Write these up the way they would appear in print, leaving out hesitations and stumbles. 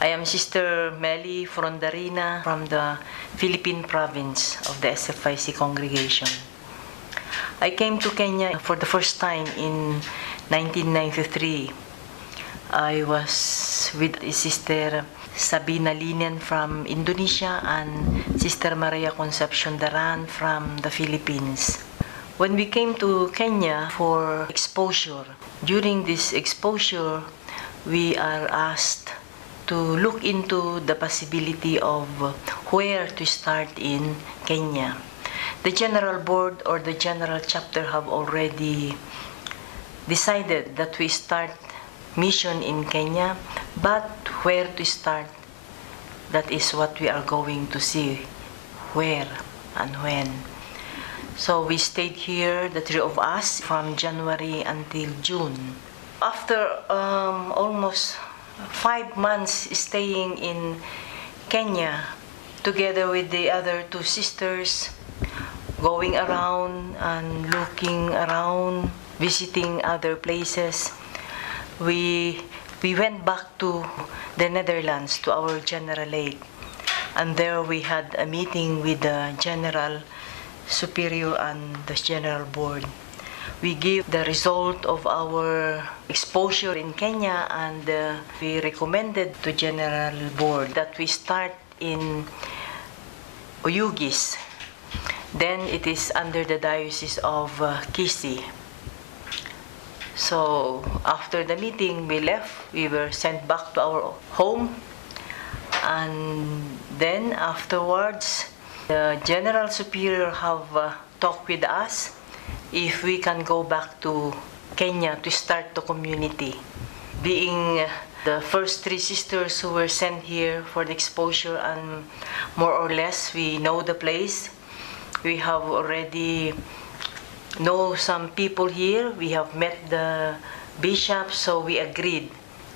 I am Sister Meli Frondarina from the Philippine province of the Sfic congregation. I came to Kenya for the first time in 1993. I was with Sister Sabina Linen from Indonesia and Sister Maria Concepcion Daran from the Philippines. When we came to Kenya for exposure, during this exposure, we are asked to look into the possibility of where to start in Kenya. The General Board or the General Chapter have already decided that we start mission in Kenya, but where to start, that is what we are going to see, where and when. So we stayed here, the three of us, from January until June. After almost 5 months staying in Kenya, together with the other two sisters, going around and looking around, visiting other places, we went back to the Netherlands, to our generalate. And there we had a meeting with the General Superior and the General Board. We gave the result of our exposure in Kenya, and we recommended to General Board that we start in Oyugis. Then it is under the Diocese of Kisii. So after the meeting, we left. We were sent back to our home. And then afterwards, the General Superior have talked with us if we can go back to Kenya to start the community. Being the first three sisters who were sent here for the exposure, and more or less we know the place. We have already know some people here. We have met the bishop, so we agreed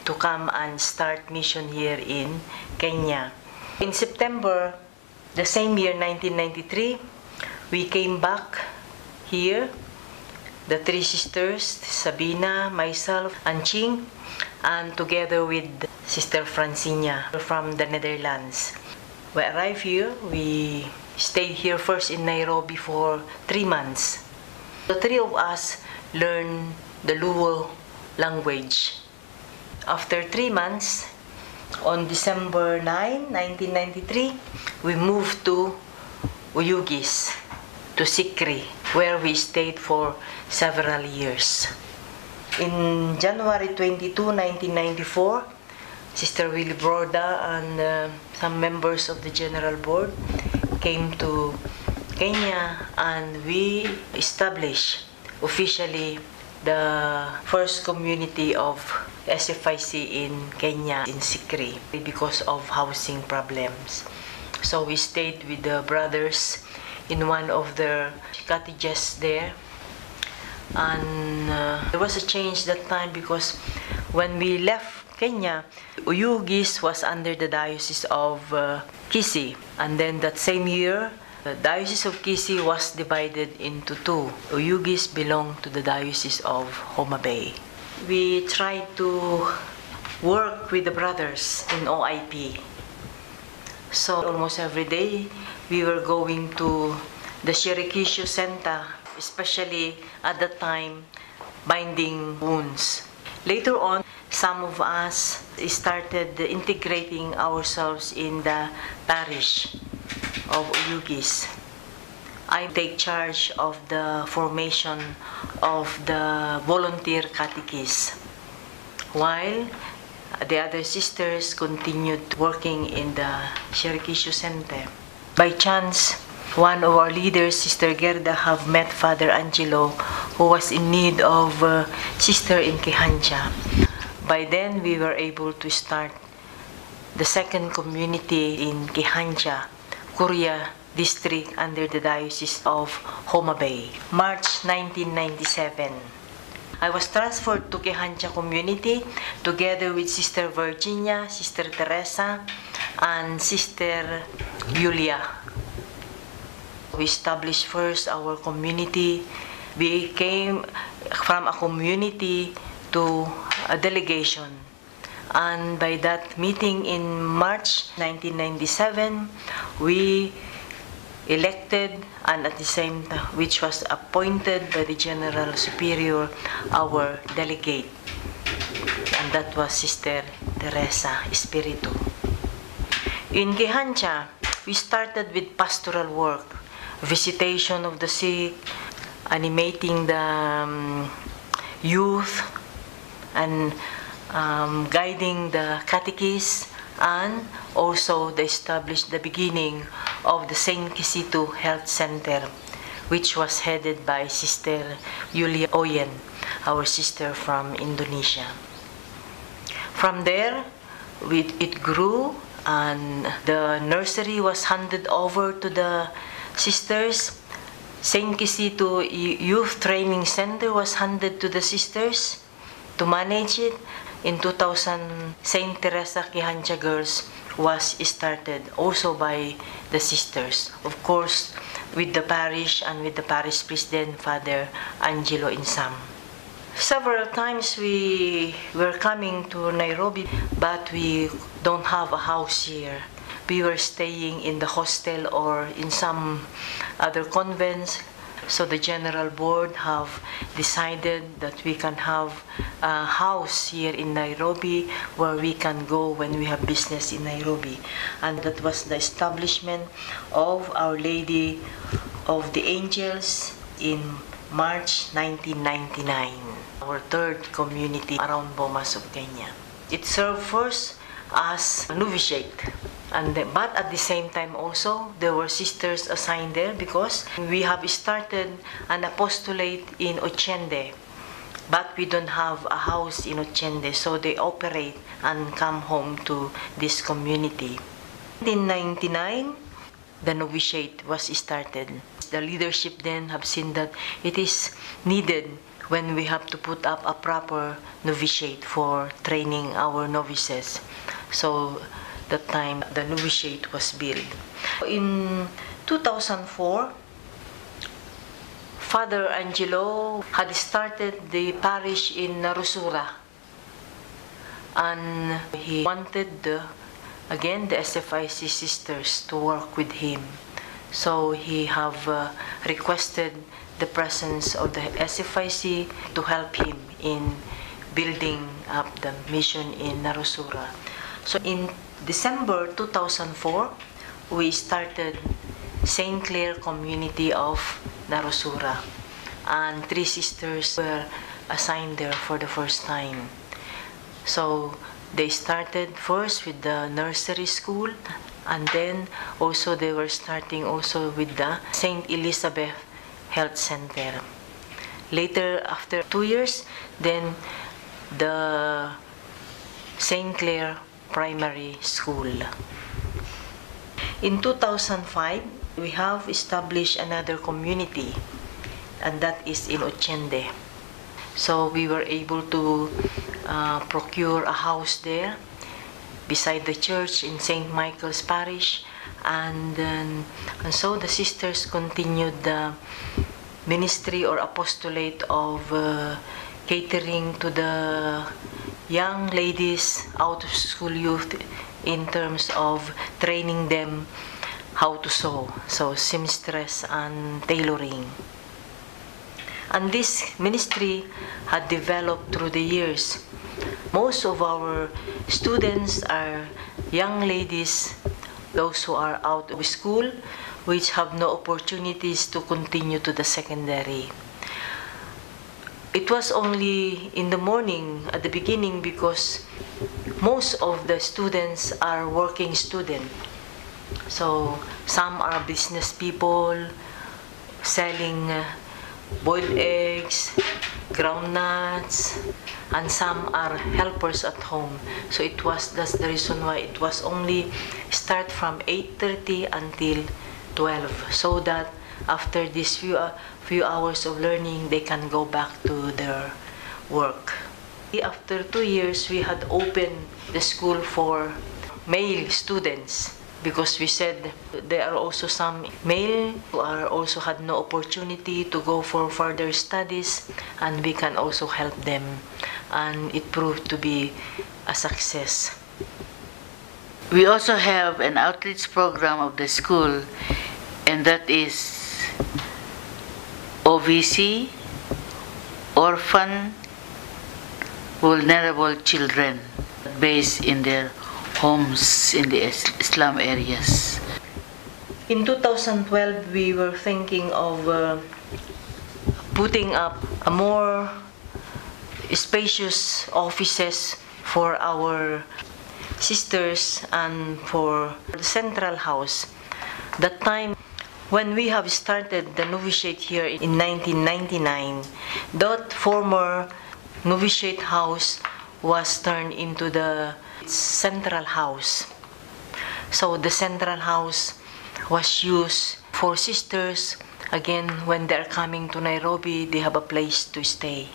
to come and start mission here in Kenya. In September, the same year, 1993, we came back here, the three sisters, Sabina, myself, and Ching, and together with Sister Francina from the Netherlands. We arrived here. We stayed here first in Nairobi for 3 months. The three of us learned the Luo language. After 3 months, on December 9, 1993, we moved to Oyugis, to Sikri, where we stayed for several years. In January 22, 1994, Sister Willie Broda and some members of the General Board came to Kenya, and we established officially the first community of Sfic in Kenya, in Sikri, because of housing problems. So we stayed with the brothers in one of their cottages there. And there was a change that time, because when we left Kenya, Oyugis was under the Diocese of Kisii. And then that same year, the Diocese of Kisii was divided into two. Oyugis belonged to the Diocese of Homa Bay. We tried to work with the brothers in OIP. So almost every day, we were going to the Shirikishu Center, especially at the time, binding wounds. Later on, some of us started integrating ourselves in the parish of Oyugis. I take charge of the formation of the volunteer catechists, while the other sisters continued working in the Shirikishu Center. By chance, one of our leaders, Sister Gerda, have met Father Angelo, who was in need of a sister in Kehancha. By then, we were able to start the second community in Kehancha, Kuria District, under the Diocese of Homa Bay. March 1997. I was transferred to Kehancha community together with Sister Virginia, Sister Teresa, and Sister Julia. We established first our community. We came from a community to a delegation. And by that meeting in March 1997, we elected, and at the same time, which was appointed by the General Superior, our delegate. And that was Sister Teresa Espiritu. In Gihancha, we started with pastoral work, visitation of the sick, animating the youth, and guiding the catechists, and also established the beginning of the Saint Kisitu Health Center, which was headed by Sister Yulia Oyen, our sister from Indonesia. From there, it grew, and the nursery was handed over to the sisters. Saint Kisitu Youth Training Center was handed to the sisters to manage it. In 2000, Saint Teresa Gihancha Girls was started also by the sisters. Of course, with the parish and with the parish president, Father Angelo Insam. Several times we were coming to Nairobi, but we don't have a house here. We were staying in the hostel or in some other convents. So the General Board have decided that we can have a house here in Nairobi where we can go when we have business in Nairobi. And that was the establishment of Our Lady of the Angels in March 1999, our third community around Bomas of Kenya. It served first as a novitiate. But at the same time also, there were sisters assigned there because we have started an apostolate in Ochende, but we don't have a house in Ochende, so they operate and come home to this community. In 1999, the novitiate was started. The leadership then have seen that it is needed when we have to put up a proper novitiate for training our novices. So that time the novitiate was built. In 2004, Father Angelo had started the parish in Narusura, and he wanted again the SFIC sisters to work with him. So he have requested the presence of the SFIC to help him in building up the mission in Narusura. So in December 2004, we started St. Clair Community of Narusura, and 3 sisters were assigned there for the first time. So they started first with the nursery school, and then also they were starting also with the St. Elizabeth Health Center. Later, after 2 years, then the St. Clair Primary School. In 2005, we have established another community, and that is in Ochende. So we were able to procure a house there beside the church in St. Michael's Parish, and so the sisters continued the ministry or apostolate of catering to the young ladies, out of school youth, in terms of training them how to sew, so seamstress and tailoring. And this ministry had developed through the years. Most of our students are young ladies, those who are out of school, which have no opportunities to continue to the secondary. It was only in the morning at the beginning because most of the students are working students. So some are business people selling boiled eggs, groundnuts, and some are helpers at home. So that's the reason why it was only start from 8:30 until 12, so that after these few hours of learning, they can go back to their work. After 2 years, we had opened the school for male students, because we said there are also some male who also had no opportunity to go for further studies, and we can also help them. And it proved to be a success. We also have an outreach program of the school, and that is OVC, Orphan Vulnerable Children, based in their homes in the slum areas. In 2012, we were thinking of putting up a more spacious offices for our sisters and for the central house. That time when we have started the novitiate here in 1999, that former novitiate house was turned into the central house. So the central house was used for sisters. Again, when they're coming to Nairobi, they have a place to stay.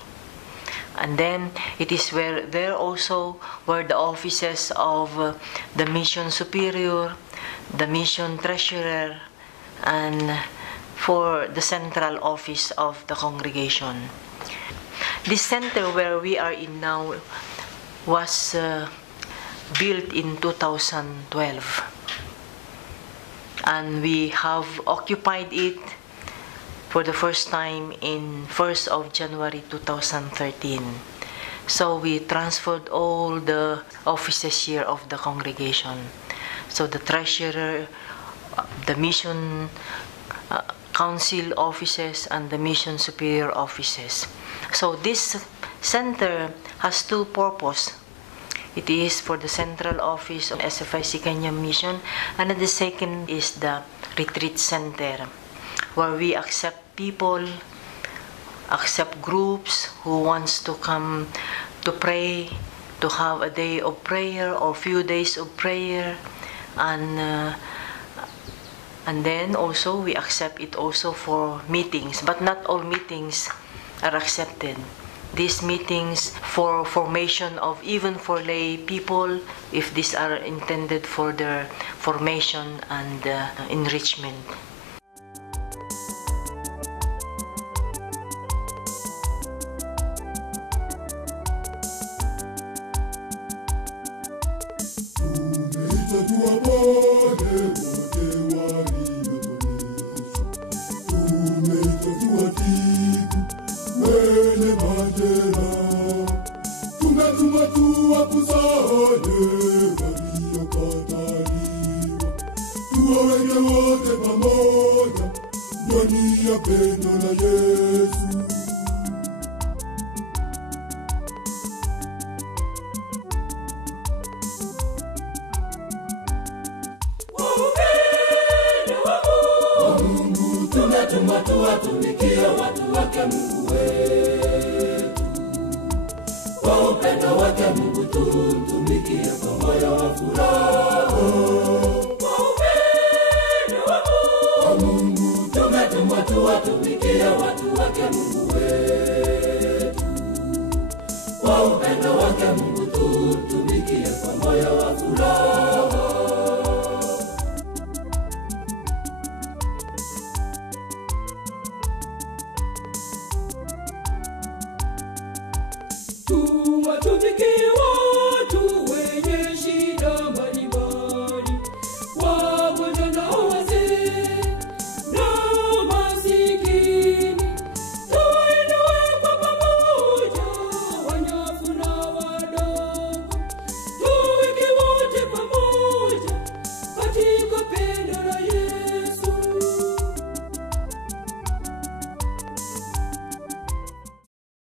And then it is there also were the offices of the mission superior, the mission treasurer, and for the central office of the congregation. This center where we are in now was built in 2012. And we have occupied it for the first time in 1st of January 2013. So we transferred all the offices here of the congregation. So the treasurer, the mission council offices, and the mission superior offices. So this center has two purposes. It is for the central office of SFIC Kanyam Mission, and the second is the retreat center, where we accept people, accept groups who wants to come to pray, to have a day of prayer or few days of prayer, and then also we accept it also for meetings, but not all meetings are accepted. These meetings for formation of even for lay people, if these are intended for their formation and enrichment. Tuwatumikie watu wake Mungu wetu. Kwa upendo wake Mungu tumtumikie kwa moyo wa furaha.